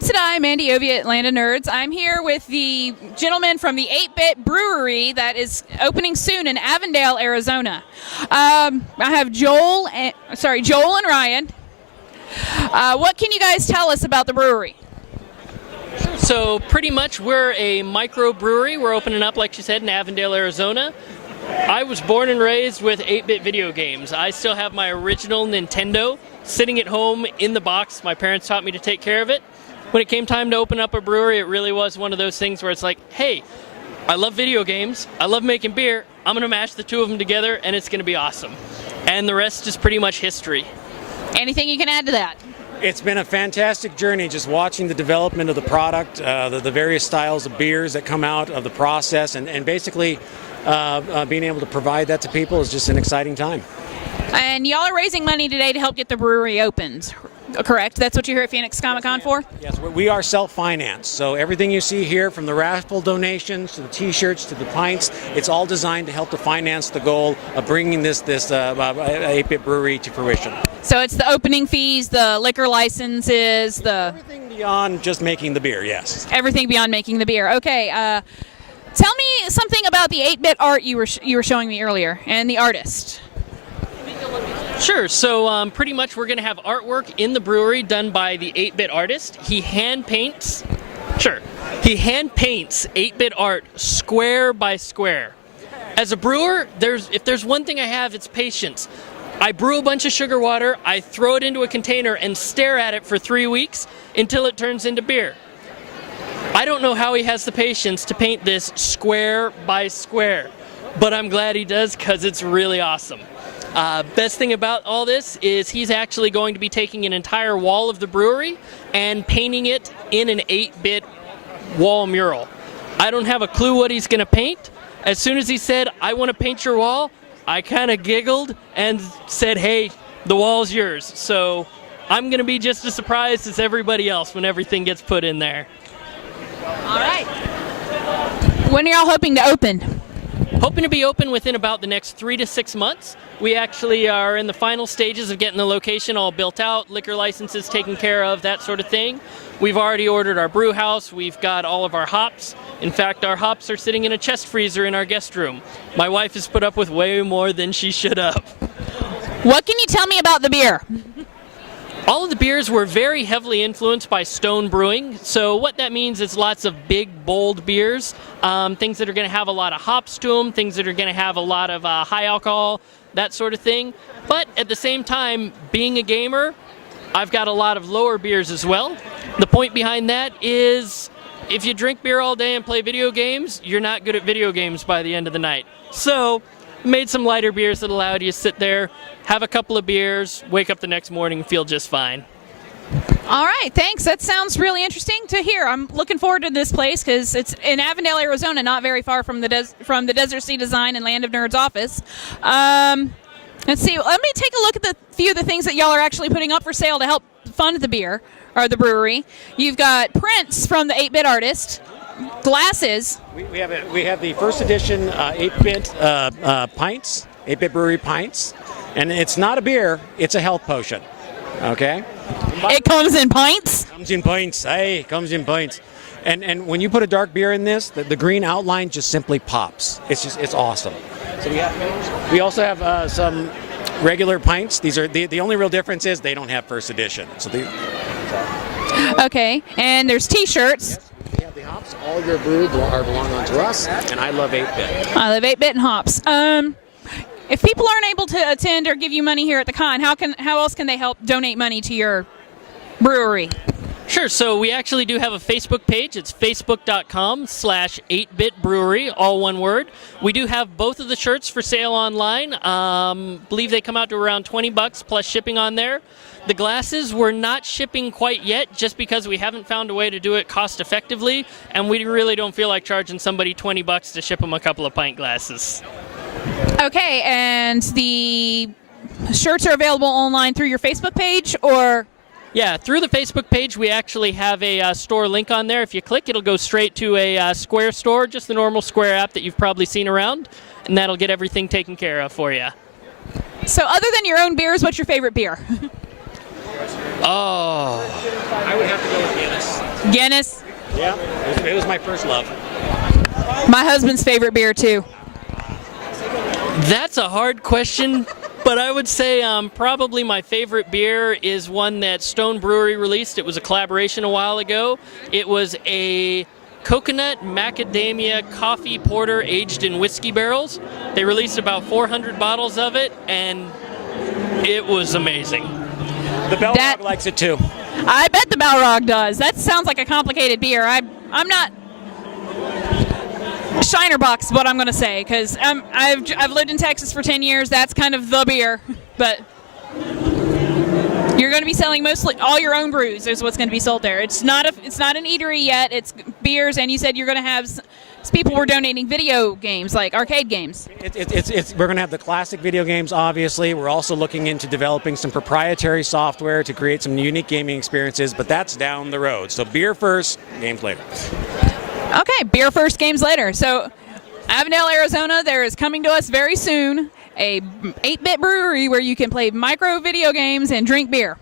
Today, Mandy Ovia, Atlanta Nerds. I'm here with the gentleman from the 8-Bit Brewery that is opening soon in Avondale, Arizona. I have Joel and Ryan. What can you guys tell us about the brewery? So pretty much we're a microbrewery. We're opening up, like you said, in Avondale, Arizona. I was born and raised with 8-bit video games. I still have my original Nintendo sitting at home in the box. My parents taught me to take care of it. When it came time to open up a brewery, it really was one of those things where it's like, hey, I love video games, I love making beer, I'm going to mash the two of them together and it's going to be awesome. And the rest is pretty much history. Anything you can add to that? It's been a fantastic journey just watching the development of the product, the various styles of beers that come out of the process, and basically being able to provide that to people is just an exciting time. And y'all are raising money today to help get the brewery opened, correct? That's what you're here at Phoenix Comicon for? Yes, we are self-financed, so everything you see here, from the raffle donations to the T-shirts to the pints, it's all designed to help to finance the goal of bringing this 8-bit brewery to fruition. So it's the opening fees, the liquor licenses, everything beyond just making the beer, yes. Everything beyond making the beer. Okay, tell me something about the 8-bit art you were showing me earlier and the artist. Sure, so pretty much we're going to have artwork in the brewery done by the 8-bit artist. He hand paints 8-bit art square by square. As a brewer, if there's one thing I have, it's patience. I brew a bunch of sugar water, I throw it into a container and stare at it for 3 weeks until it turns into beer. I don't know how he has the patience to paint this square by square, but I'm glad he does because it's really awesome. Best thing about all this is he's actually going to be taking an entire wall of the brewery and painting it in an 8-bit wall mural. I don't have a clue what he's going to paint. As soon as he said, "I want to paint your wall," I kind of giggled and said, "Hey, the wall's yours." So I'm going to be just as surprised as everybody else when everything gets put in there. All right. When are y'all hoping to open? Hoping to be open within about the next 3 to 6 months. We actually are in the final stages of getting the location all built out, liquor licenses taken care of, that sort of thing. We've already ordered our brew house. We've got all of our hops. In fact, our hops are sitting in a chest freezer in our guest room. My wife has put up with way more than she should have. What can you tell me about the beer? All of the beers were very heavily influenced by Stone Brewing. So what that means is lots of big, bold beers, things that are going to have a lot of hops to them, things that are going to have a lot of high alcohol, that sort of thing. But at the same time, being a gamer, I've got a lot of lower beers as well. The point behind that is if you drink beer all day and play video games, you're not good at video games by the end of the night. So made some lighter beers that allowed you to sit there, have a couple of beers, wake up the next morning and feel just fine. All right, thanks. That sounds really interesting to hear. I'm looking forward to this place because it's in Avondale, Arizona, not very far from the Desert Sea Design and Land of Nerds office. Let's see. Let me take a look at the few of the things that y'all are actually putting up for sale to help fund the beer or the brewery. You've got prints from the 8-bit artist, glasses. We have the first edition 8-bit pints, 8-bit brewery pints. And it's not a beer, it's a health potion, okay? It comes in pints? Comes in pints, hey, comes in pints. And when you put a dark beer in this, the green outline just simply pops. It's awesome. So we also have some regular pints. These are, the only real difference is they don't have first edition. Okay, and there's T-shirts. Yes, we have the hops. All your brew belong onto us, and I love 8-bit. I love 8-bit and hops. If people aren't able to attend or give you money here at the con, how else can they help donate money to your brewery? Sure, so we actually do have a Facebook page. It's facebook.com/8-bit brewery, all one word. We do have both of the shirts for sale online. Believe they come out to around $20 plus shipping on there. The glasses we're not shipping quite yet just because we haven't found a way to do it cost effectively, and we really don't feel like charging somebody $20 to ship them a couple of pint glasses. Okay, and the shirts are available online through your Facebook page, or? Yeah, through the Facebook page, we actually have a store link on there. If you click, it'll go straight to a Square store, just the normal Square app that you've probably seen around, and that'll get everything taken care of for you. So other than your own beers, what's your favorite beer? Oh. I would have to go with Guinness. Guinness. Yeah, it was my first love. My husband's favorite beer too. That's a hard question, but I would say probably my favorite beer is one that Stone Brewery released. It was a collaboration a while ago. It was a coconut macadamia coffee porter aged in whiskey barrels. They released about 400 bottles of it, and it was amazing. The Balrog likes it too. I bet the Balrog does. That sounds like a complicated beer. I'm not. Shiner Box is what I'm going to say, because I've lived in Texas for 10 years. That's kind of the beer. But you're going to be selling mostly all your own brews is what's going to be sold there. It's not an eatery yet. It's beers, and you said you're going to have people were donating video games, like arcade games. We're going to have the classic video games, obviously. We're also looking into developing some proprietary software to create some unique gaming experiences, but that's down the road. So beer first, games later. Okay, beer first, games later. So, Avondale, Arizona, there is coming to us very soon a 8-bit brewery where you can play micro video games and drink beer.